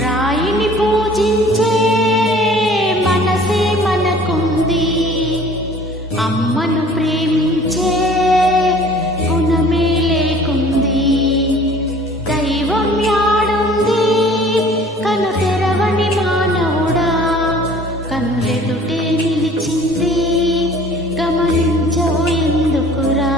రాయిని పూజించే మనసే మనకుంది, అమ్మను ప్రేమించే గుణమే లేకుంది. దైవం యాడుంది కను తెరవని మానవుడా, కనులెదుటే నిలిచింది గమనించవు ఎందుకురా.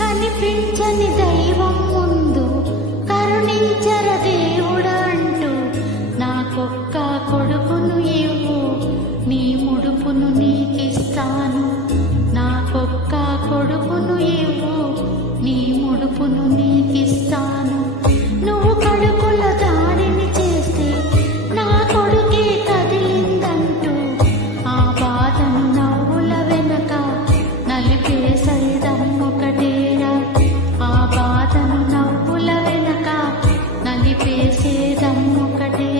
కనిపించని దైవం ముందు కరుణించర దేవుడంటూ, నాకొక్క కొడుకును ఇవ్వు నీ ముడుపును నీకిస్తాను. నాకొక్క కొడుకును ఇవ్వు నీ ముడుపును నీకిస్తాను. నువ్వు కడుపుల దాడిని చేస్తే నా కొడుకే కదిలిందంటూ, ఆ బాధను నవ్వుల వెనక నలిపేసరిదమ్మొకటేరా. ఆ బాధను నవ్వుల వెనక నలిపేసేదమ్మొకటే.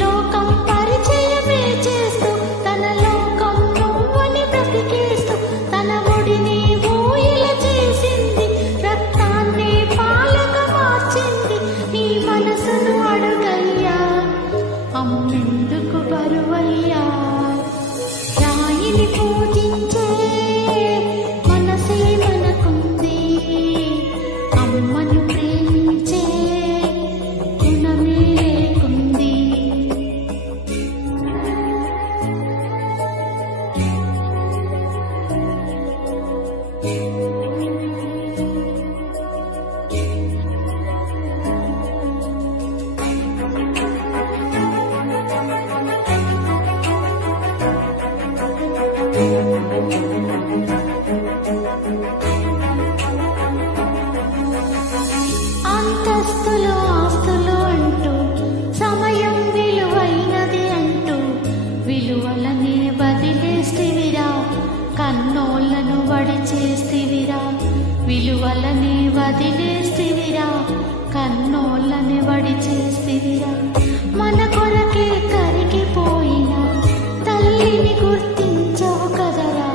లోకం పరిచయమే చేస్తూ తన లోకం నువ్వని బ్రతికేస్తూ, తన ఒడిని ఊయల చేసింది, రక్తాన్ని పాలక మార్చింది. నీ మనసును అడుగయ్యా, అమ్మెందుకు బరువయ్యా. రాయిని పూజించే మనసే మనకుంది, అమ్మను ప్రేమించే గుణమే లేకుంది. అంతస్తులు ఆస్తులు అంటూ, సమయం విలువైనది అంటూ, విలువలనే వదిలేస్తివిరా. కన్నోళ్లను వడిచేస్తివిరా. విలువలనే వదిలేస్తివిరా. కన్నోళ్లని వడిచేస్తివిరా. మన కొరకే కరిగిపోయిన తల్లిని గుర్తించవు కదరా.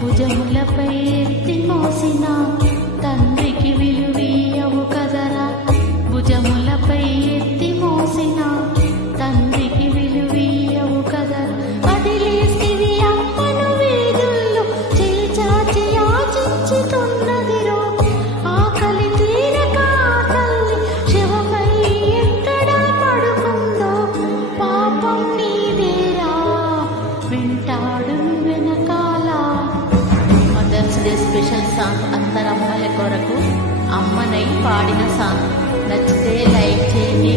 భుజములపై ఎత్తి మోసిన తండ్రికి విలువీయవు కదరా. భుజములపై ఎత్తి మోసిన తండ్రికి విలువీయవు కదరా. వదిలేస్తివి అమ్మను వీధుల్లో, చేచాచి యాచించుతున్నదిరో. ఆకలి తీరక తల్లి శవమై ఎక్కడ పడుకుందో, పాపం నీదేరా వెంటాడు వెనకాల. మదర్స్ డే స్పెషల్ సాంగ్ అందరమ్మల కొరకు అమ్మనై పాడిన సాంగ్. నచ్చితే లైక్ చేయండి.